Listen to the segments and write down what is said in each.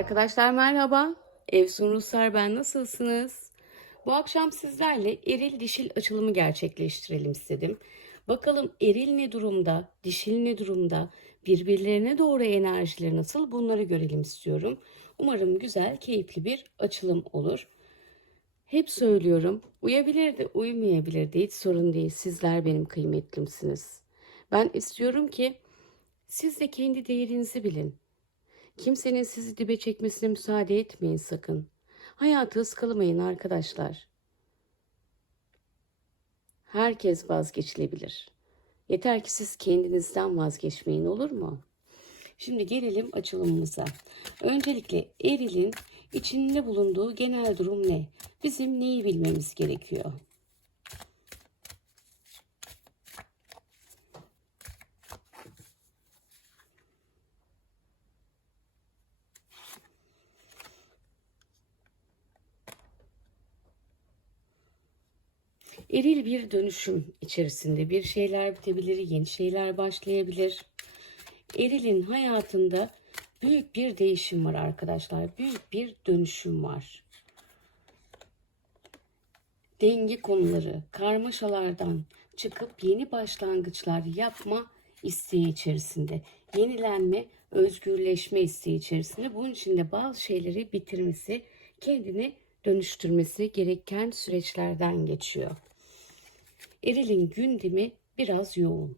Arkadaşlar merhaba. Evsun Ruslar ben nasılsınız? Bu akşam sizlerle eril dişil açılımı gerçekleştirelim istedim. Bakalım eril ne durumda, dişil ne durumda, birbirlerine doğru enerjileri nasıl bunları görelim istiyorum. Umarım güzel, keyifli bir açılım olur. Hep söylüyorum, uyabilir de uymayabilir de hiç sorun değil. Sizler benim kıymetlimsiniz. Ben istiyorum ki siz de kendi değerinizi bilin. Kimsenin sizi dibe çekmesine müsaade etmeyin sakın. Hayatı ıskalamayın arkadaşlar. Herkes vazgeçilebilir. Yeter ki siz kendinizden vazgeçmeyin olur mu? Şimdi gelelim açılımımıza. Öncelikle erilin içinde bulunduğu genel durum ne? Bizim neyi bilmemiz gerekiyor? Eril bir dönüşüm içerisinde bir şeyler bitebilir, yeni şeyler başlayabilir. Eril'in hayatında büyük bir değişim var arkadaşlar. Büyük bir dönüşüm var. Denge konuları, karmaşalardan çıkıp yeni başlangıçlar yapma isteği içerisinde. Yenilenme, özgürleşme isteği içerisinde. Bunun için de bazı şeyleri bitirmesi, kendini dönüştürmesi gereken süreçlerden geçiyor. Eril'in gündemi biraz yoğun.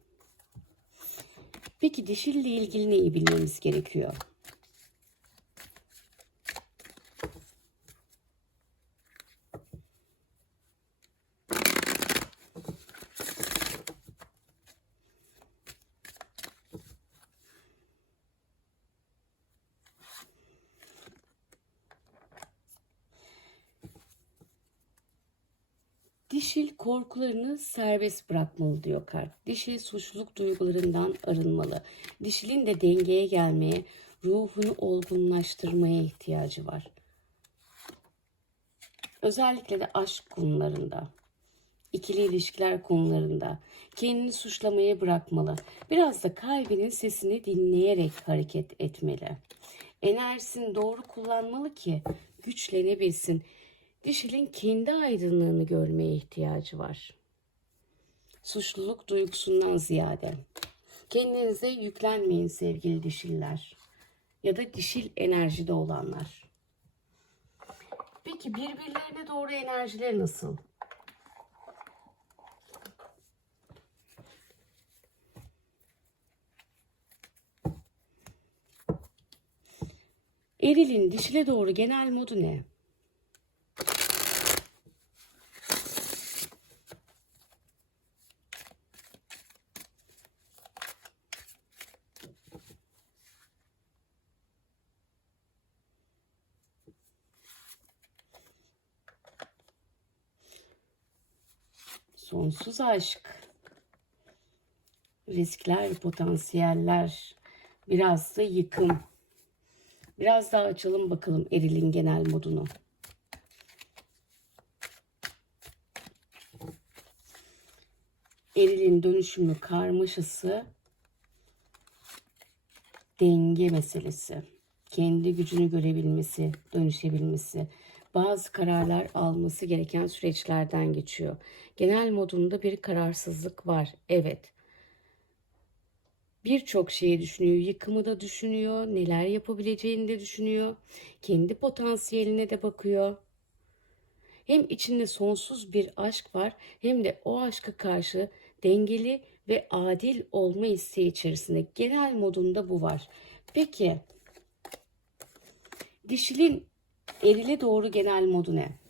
Peki dişille ilgili neyi bilmemiz gerekiyor? Dişil korkularını serbest bırakmalı diyor kart. Dişil suçluluk duygularından arınmalı. Dişilin de dengeye gelmeye, ruhunu olgunlaştırmaya ihtiyacı var. Özellikle de aşk konularında, ikili ilişkiler konularında kendini suçlamaya bırakmalı. Biraz da kalbinin sesini dinleyerek hareket etmeli. Enerjisini doğru kullanmalı ki güçlenebilsin. Dişilin kendi aydınlığını görmeye ihtiyacı var. Suçluluk duygusundan ziyade. Kendinize yüklenmeyin sevgili dişiller. Ya da dişil enerjide olanlar. Peki birbirlerine doğru enerjiler nasıl? Erilin dişile doğru genel modu ne? Sonsuz aşk. Riskler, potansiyeller, biraz da yıkım. Biraz daha açalım bakalım erilin genel modunu. Erilin dönüşümü, karmaşası, denge meselesi. Kendi gücünü görebilmesi, dönüşebilmesi, bazı kararlar alması gereken süreçlerden geçiyor. Genel modunda bir kararsızlık var. Evet. Birçok şeyi düşünüyor. Yıkımı da düşünüyor. Neler yapabileceğini de düşünüyor. Kendi potansiyeline de bakıyor. Hem içinde sonsuz bir aşk var hem de o aşka karşı dengeli ve adil olma isteği içerisinde. Genel modunda bu var. Peki dişilin erile doğru genel modu ne?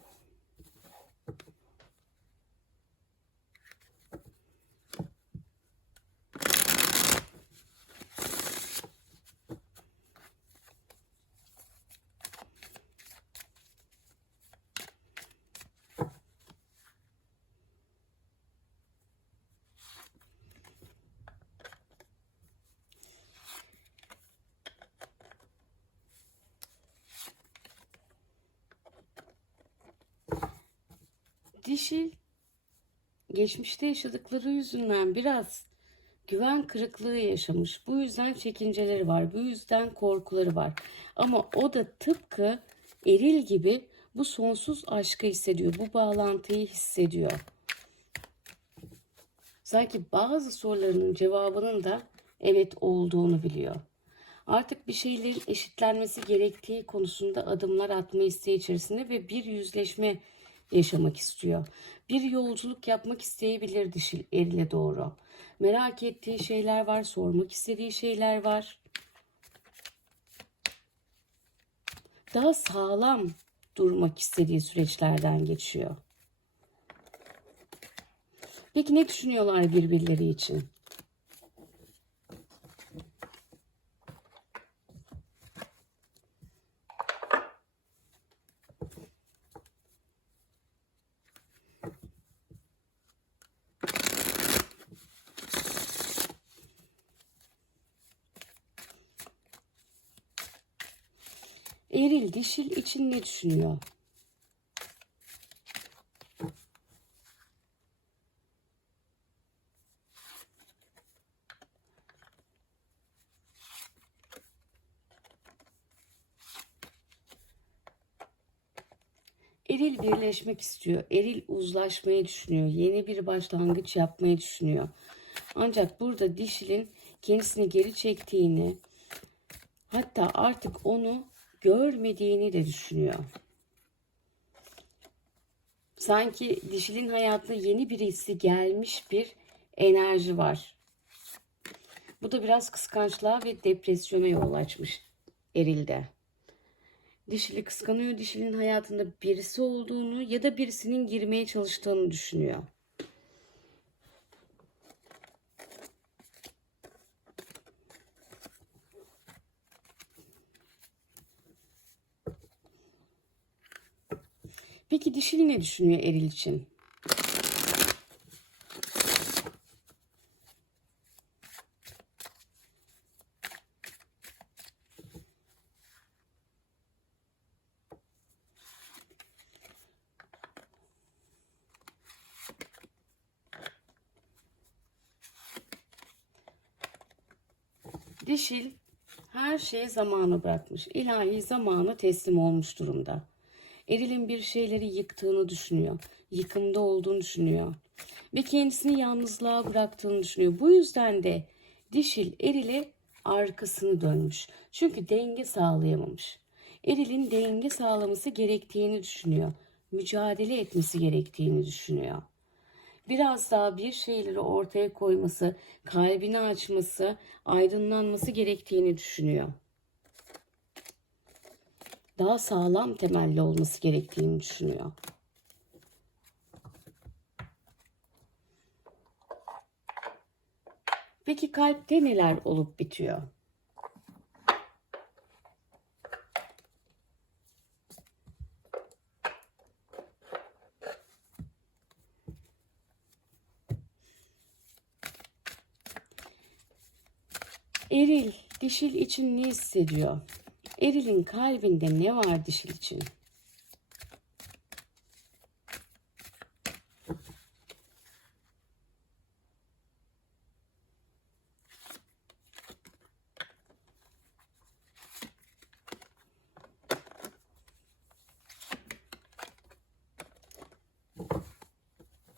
Dişil geçmişte yaşadıkları yüzünden biraz güven kırıklığı yaşamış. Bu yüzden çekinceleri var. Bu yüzden korkuları var. Ama o da tıpkı eril gibi bu sonsuz aşkı hissediyor. Bu bağlantıyı hissediyor. Sanki bazı sorularının cevabının da evet olduğunu biliyor. Artık bir şeylerin eşitlenmesi gerektiği konusunda adımlar atma isteği içerisinde ve bir yüzleşme yaşamak istiyor. Bir yolculuk yapmak isteyebilir dişil erile doğru. Merak ettiği şeyler var, sormak istediği şeyler var. Daha sağlam durmak istediği süreçlerden geçiyor. Peki ne düşünüyorlar birbirleri için? Dişil için ne düşünüyor? Eril birleşmek istiyor. Eril uzlaşmayı düşünüyor. Yeni bir başlangıç yapmayı düşünüyor. Ancak burada dişilin kendisini geri çektiğini, hatta artık onu görmediğini de düşünüyor. Sanki dişilin hayatına yeni birisi gelmiş bir enerji var. Bu da biraz kıskançlığa ve depresyona yol açmış erilde. Dişili kıskanıyor, dişilin hayatında birisi olduğunu ya da birisinin girmeye çalıştığını düşünüyor. Peki dişili ne düşünüyor eril için? Dişil her şeyi zamana bırakmış. İlahi zamanı teslim olmuş durumda. Eril'in bir şeyleri yıktığını düşünüyor. Yıkımda olduğunu düşünüyor. Ve kendisini yalnızlığa bıraktığını düşünüyor. Bu yüzden de dişil Eril'e arkasını dönmüş. Çünkü denge sağlayamamış. Eril'in denge sağlaması gerektiğini düşünüyor. Mücadele etmesi gerektiğini düşünüyor. Biraz daha bir şeyleri ortaya koyması, kalbini açması, aydınlanması gerektiğini düşünüyor daha sağlam temelli olması gerektiğini düşünüyor. Peki kalpte neler olup bitiyor? Eril, dişil için ne hissediyor? Eril'in kalbinde ne var dişil için?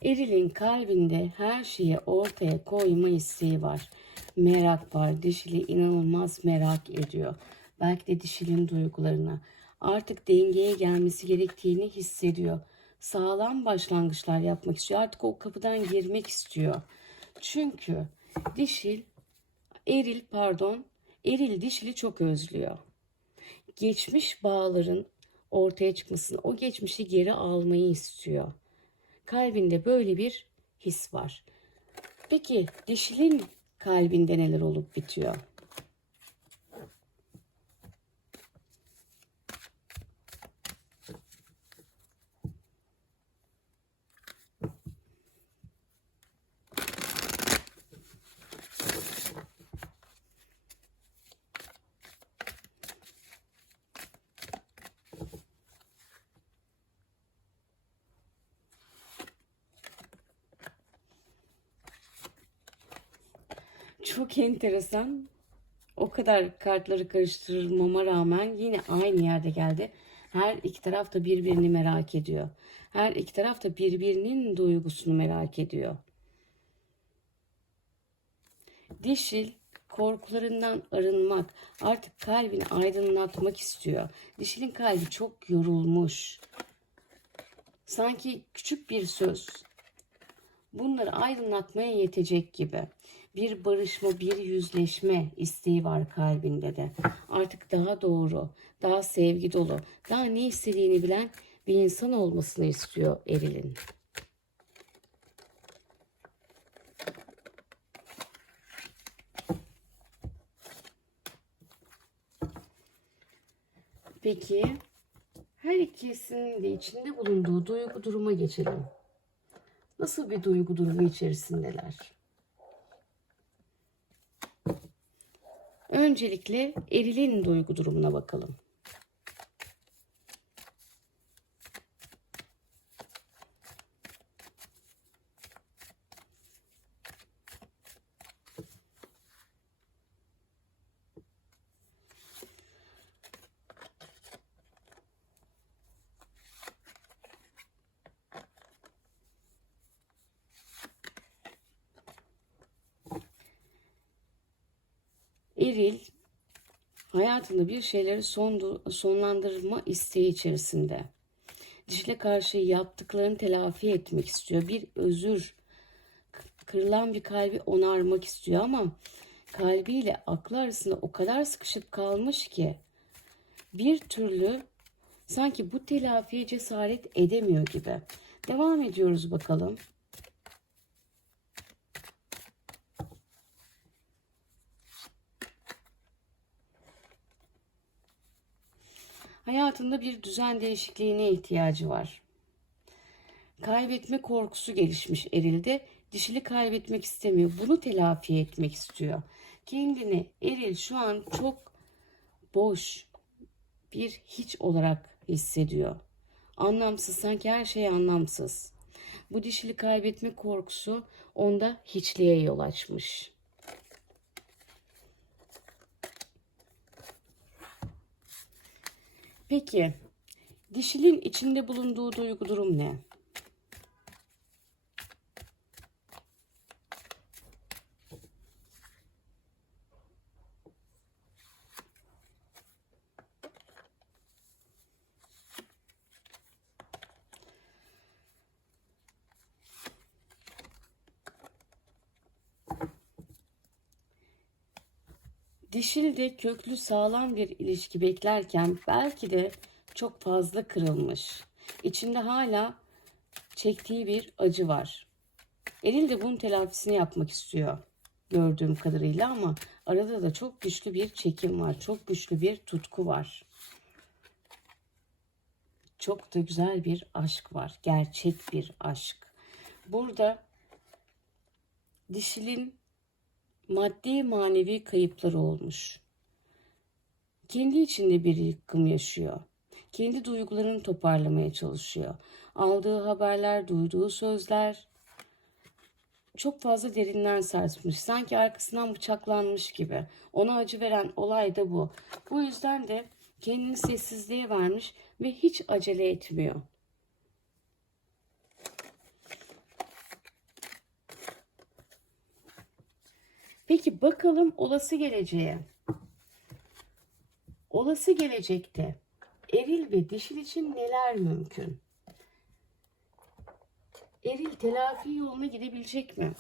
Eril'in kalbinde her şeyi ortaya koyma isteği var. Merak var. Dişili inanılmaz merak ediyor belki de dişilin duygularına artık dengeye gelmesi gerektiğini hissediyor. Sağlam başlangıçlar yapmak istiyor. Artık o kapıdan girmek istiyor. Çünkü dişil, eril pardon, eril dişili çok özlüyor. Geçmiş bağların ortaya çıkmasını, o geçmişi geri almayı istiyor. Kalbinde böyle bir his var. Peki dişilin kalbinde neler olup bitiyor? Çok enteresan. O kadar kartları karıştırmama rağmen yine aynı yerde geldi. Her iki taraf da birbirini merak ediyor. Her iki taraf da birbirinin duygusunu merak ediyor. Dişil korkularından arınmak, artık kalbini aydınlatmak istiyor. Dişilin kalbi çok yorulmuş. Sanki küçük bir söz bunları aydınlatmaya yetecek gibi. Bir barışma, bir yüzleşme isteği var kalbinde de. Artık daha doğru, daha sevgi dolu, daha ne istediğini bilen bir insan olmasını istiyor Eril'in. Peki her ikisinin de içinde bulunduğu duygu duruma geçelim. Nasıl bir duygu durumu içerisindeler? Öncelikle erilin duygu durumuna bakalım. Eril hayatında bir şeyleri son, sonlandırma isteği içerisinde. Dişle karşı yaptıklarını telafi etmek istiyor. Bir özür, kırılan bir kalbi onarmak istiyor ama kalbiyle aklı arasında o kadar sıkışıp kalmış ki bir türlü sanki bu telafiye cesaret edemiyor gibi. Devam ediyoruz bakalım. Hayatında bir düzen değişikliğine ihtiyacı var. Kaybetme korkusu gelişmiş erilde. Dişili kaybetmek istemiyor. Bunu telafi etmek istiyor. Kendini eril şu an çok boş bir hiç olarak hissediyor. Anlamsız sanki her şey anlamsız. Bu dişili kaybetme korkusu onda hiçliğe yol açmış. Peki dişilin içinde bulunduğu duygu durum ne? Dişil de köklü sağlam bir ilişki beklerken belki de çok fazla kırılmış. İçinde hala çektiği bir acı var. Eril de bunun telafisini yapmak istiyor gördüğüm kadarıyla ama arada da çok güçlü bir çekim var. Çok güçlü bir tutku var. Çok da güzel bir aşk var. Gerçek bir aşk. Burada dişilin maddi manevi kayıpları olmuş. Kendi içinde bir yıkım yaşıyor. Kendi duygularını toparlamaya çalışıyor. Aldığı haberler, duyduğu sözler çok fazla derinden sarsmış. Sanki arkasından bıçaklanmış gibi. Ona acı veren olay da bu. Bu yüzden de kendini sessizliğe vermiş ve hiç acele etmiyor. Peki bakalım olası geleceğe. Olası gelecekte eril ve dişil için neler mümkün? Eril telafi yoluna gidebilecek mi?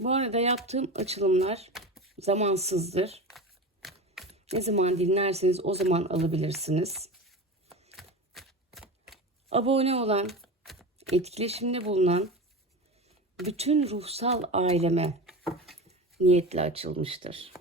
Bu arada yaptığım açılımlar zamansızdır. Ne zaman dinlerseniz o zaman alabilirsiniz. Abone olan, etkileşimde bulunan bütün ruhsal aileme niyetle açılmıştır.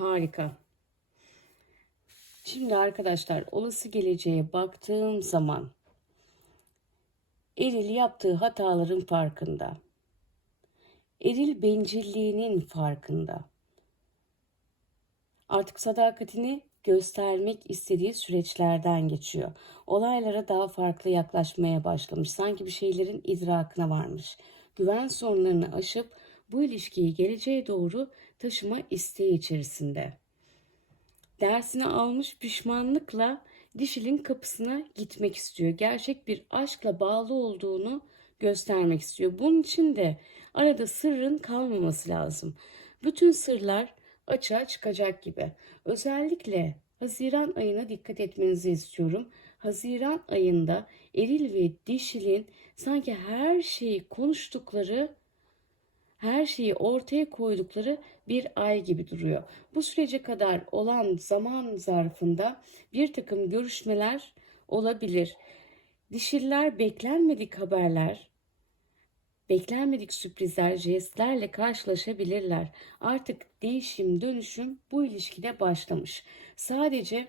Harika. Şimdi arkadaşlar olası geleceğe baktığım zaman Eril yaptığı hataların farkında. Eril bencilliğinin farkında. Artık sadakatini göstermek istediği süreçlerden geçiyor. Olaylara daha farklı yaklaşmaya başlamış. Sanki bir şeylerin idrakına varmış. Güven sorunlarını aşıp bu ilişkiyi geleceğe doğru taşıma isteği içerisinde. Dersini almış pişmanlıkla dişilin kapısına gitmek istiyor. Gerçek bir aşkla bağlı olduğunu göstermek istiyor. Bunun için de arada sırrın kalmaması lazım. Bütün sırlar açığa çıkacak gibi. Özellikle Haziran ayına dikkat etmenizi istiyorum. Haziran ayında eril ve dişilin sanki her şeyi konuştukları, her şeyi ortaya koydukları bir ay gibi duruyor. Bu sürece kadar olan zaman zarfında bir takım görüşmeler olabilir. Dişiller beklenmedik haberler, beklenmedik sürprizler, jestlerle karşılaşabilirler. Artık değişim, dönüşüm bu ilişkide başlamış. Sadece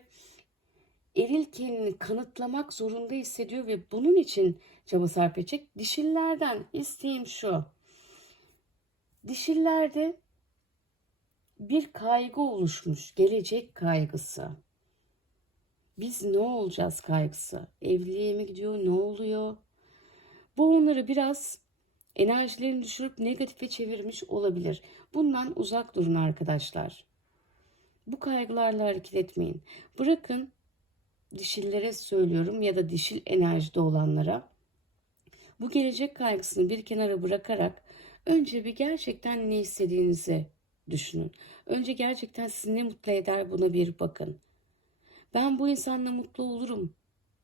eril kendini kanıtlamak zorunda hissediyor ve bunun için çaba sarf edecek. Dişillerden isteğim şu. Dişillerde bir kaygı oluşmuş, gelecek kaygısı. Biz ne olacağız kaygısı? Evliliğe mi gidiyor? Ne oluyor? Bu onları biraz enerjilerini düşürüp negatife çevirmiş olabilir. Bundan uzak durun arkadaşlar. Bu kaygılarla hareket etmeyin. Bırakın dişillere söylüyorum ya da dişil enerjide olanlara bu gelecek kaygısını bir kenara bırakarak önce bir gerçekten ne istediğinizi düşünün. Önce gerçekten sizi ne mutlu eder buna bir bakın. Ben bu insanla mutlu olurum.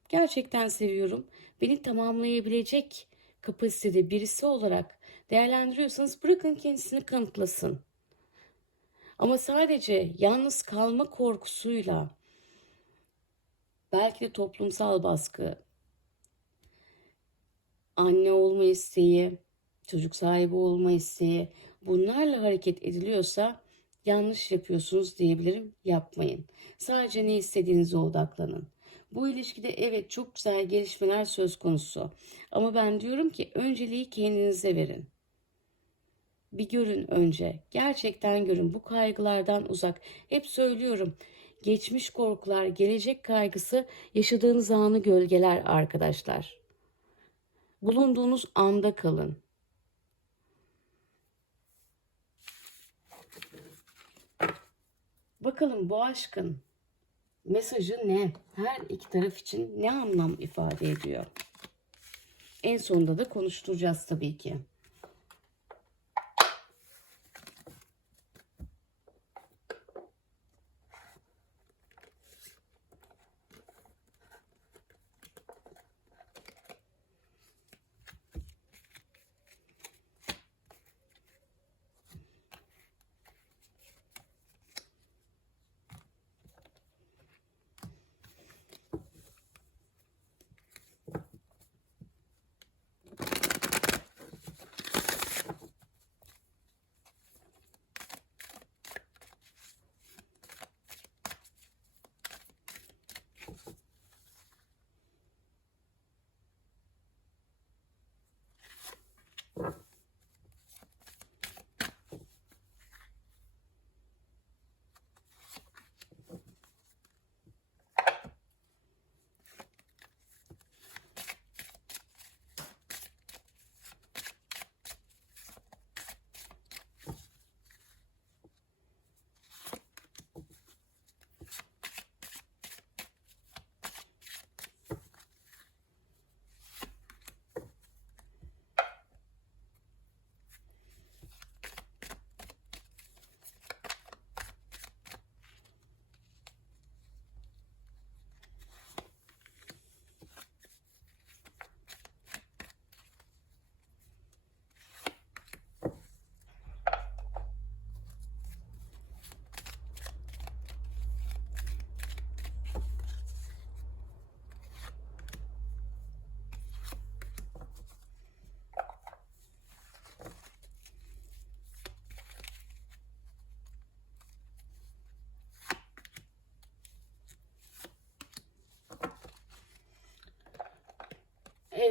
Gerçekten seviyorum. Beni tamamlayabilecek kapasitede birisi olarak değerlendiriyorsanız bırakın kendisini kanıtlasın. Ama sadece yalnız kalma korkusuyla belki de toplumsal baskı, anne olma isteği, çocuk sahibi olma isteği bunlarla hareket ediliyorsa yanlış yapıyorsunuz diyebilirim. Yapmayın. Sadece ne istediğinize odaklanın. Bu ilişkide evet çok güzel gelişmeler söz konusu. Ama ben diyorum ki önceliği kendinize verin. Bir görün önce. Gerçekten görün. Bu kaygılardan uzak. Hep söylüyorum. Geçmiş korkular, gelecek kaygısı yaşadığınız anı gölgeler arkadaşlar. Bulunduğunuz anda kalın. Bakalım bu aşkın mesajı ne? Her iki taraf için ne anlam ifade ediyor? En sonunda da konuşturacağız tabii ki.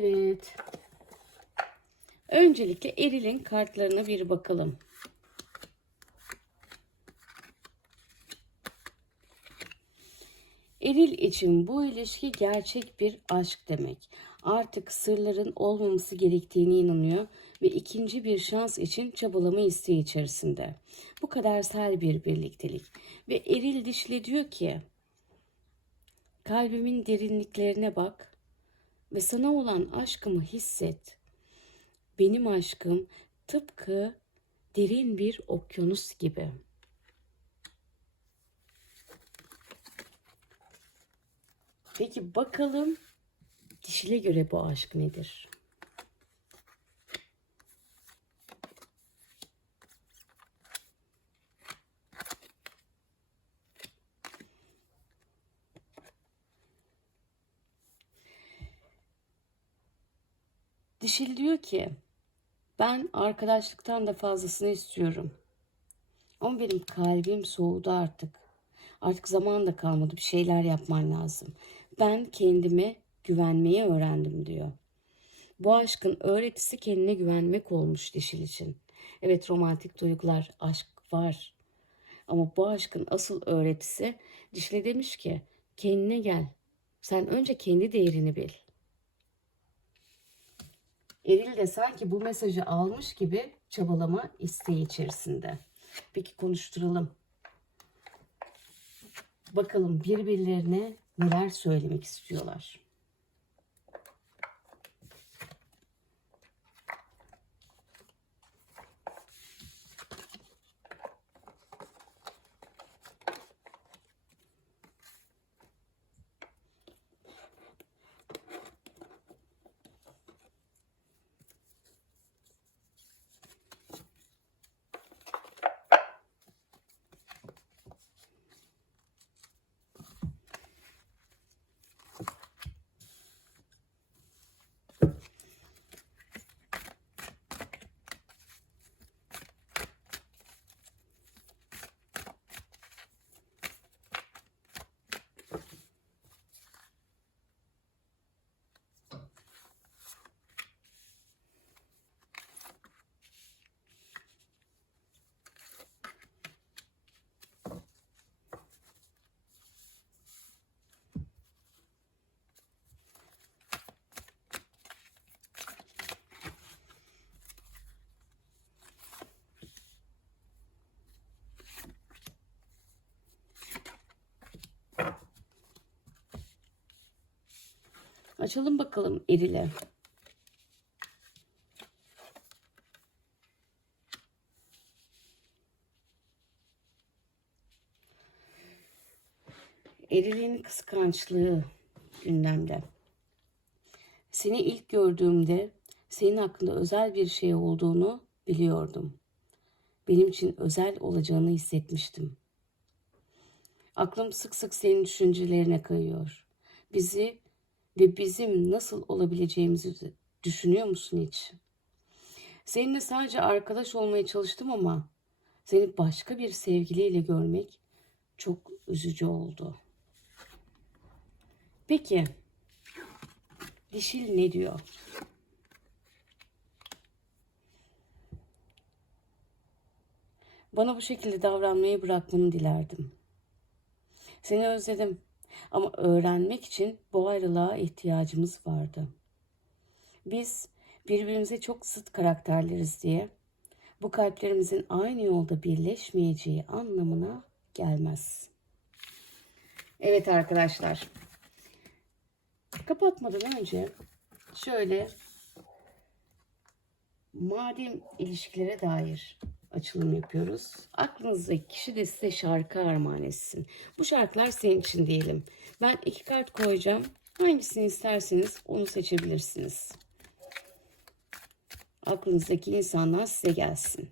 Evet. Öncelikle Eril'in kartlarına bir bakalım. Eril için bu ilişki gerçek bir aşk demek. Artık sırların olmaması gerektiğine inanıyor ve ikinci bir şans için çabalama isteği içerisinde. Bu kadersel bir birliktelik. Ve Eril dişli diyor ki kalbimin derinliklerine bak ve sana olan aşkımı hisset. Benim aşkım tıpkı derin bir okyanus gibi. Peki bakalım dişile göre bu aşk nedir? Dişil diyor ki ben arkadaşlıktan da fazlasını istiyorum. Ama benim kalbim soğudu artık. Artık zaman da kalmadı. Bir şeyler yapman lazım. Ben kendime güvenmeyi öğrendim diyor. Bu aşkın öğretisi kendine güvenmek olmuş dişil için. Evet romantik duygular, aşk var. Ama bu aşkın asıl öğretisi dişle demiş ki kendine gel. Sen önce kendi değerini bil. Eril de sanki bu mesajı almış gibi çabalama isteği içerisinde. Peki konuşturalım. Bakalım birbirlerine neler söylemek istiyorlar. Açalım bakalım Eril'e. Eril'in kıskançlığı gündemde. Seni ilk gördüğümde senin hakkında özel bir şey olduğunu biliyordum. Benim için özel olacağını hissetmiştim. Aklım sık sık senin düşüncelerine kayıyor. Bizi ve bizim nasıl olabileceğimizi düşünüyor musun hiç? Seninle sadece arkadaş olmaya çalıştım ama seni başka bir sevgiliyle görmek çok üzücü oldu. Peki dişil ne diyor? Bana bu şekilde davranmayı bırakmanı dilerdim. Seni özledim ama öğrenmek için bu ayrılığa ihtiyacımız vardı. Biz birbirimize çok zıt karakterleriz diye bu kalplerimizin aynı yolda birleşmeyeceği anlamına gelmez. Evet arkadaşlar. Kapatmadan önce şöyle madem ilişkilere dair açılım yapıyoruz. Aklınızdaki kişi de size şarkı armağan etsin. Bu şarkılar senin için diyelim. Ben iki kart koyacağım. Hangisini isterseniz onu seçebilirsiniz. Aklınızdaki insanlar size gelsin.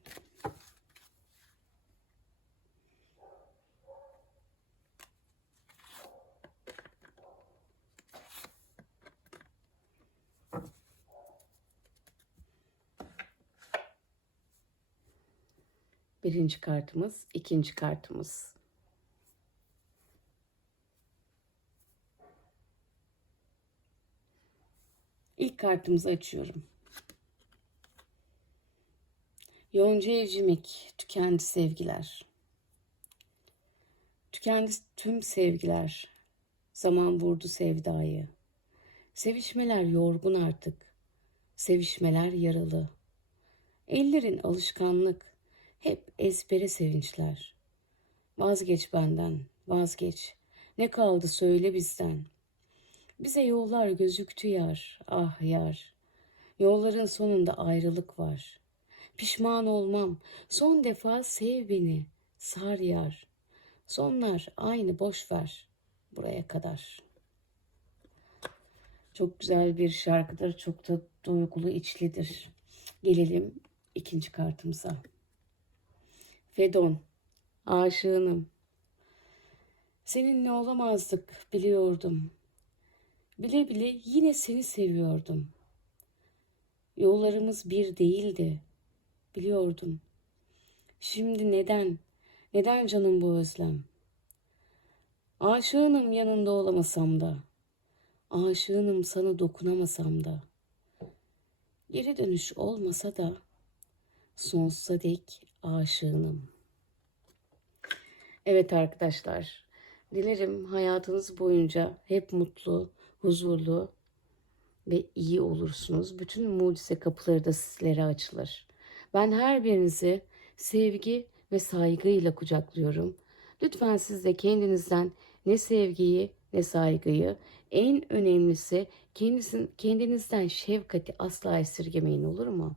Birinci kartımız, ikinci kartımız. İlk kartımızı açıyorum. Yonca evcimik, tükendi sevgiler. Tükendi tüm sevgiler. Zaman vurdu sevdayı. Sevişmeler yorgun artık. Sevişmeler yaralı. Ellerin alışkanlık. Hep ezbere sevinçler. Vazgeç benden, vazgeç. Ne kaldı söyle bizden. Bize yollar gözüktü yar, ah yar. Yolların sonunda ayrılık var. Pişman olmam, son defa sev beni, sar yar. Sonlar aynı boş ver, buraya kadar. Çok güzel bir şarkıdır, çok da duygulu içlidir. Gelelim ikinci kartımıza. Fedon, aşığınım. Seninle olamazdık biliyordum. Bile bile yine seni seviyordum. Yollarımız bir değildi. Biliyordum. Şimdi neden? Neden canım bu özlem? Aşığınım yanında olamasam da. Aşığınım sana dokunamasam da. Geri dönüş olmasa da sonsuza dek aşığınım. Evet arkadaşlar, dilerim hayatınız boyunca hep mutlu, huzurlu ve iyi olursunuz. Bütün mucize kapıları da sizlere açılır. Ben her birinizi sevgi ve saygıyla kucaklıyorum. Lütfen siz de kendinizden ne sevgiyi ne saygıyı, en önemlisi kendisin, kendinizden şefkati asla esirgemeyin olur mu?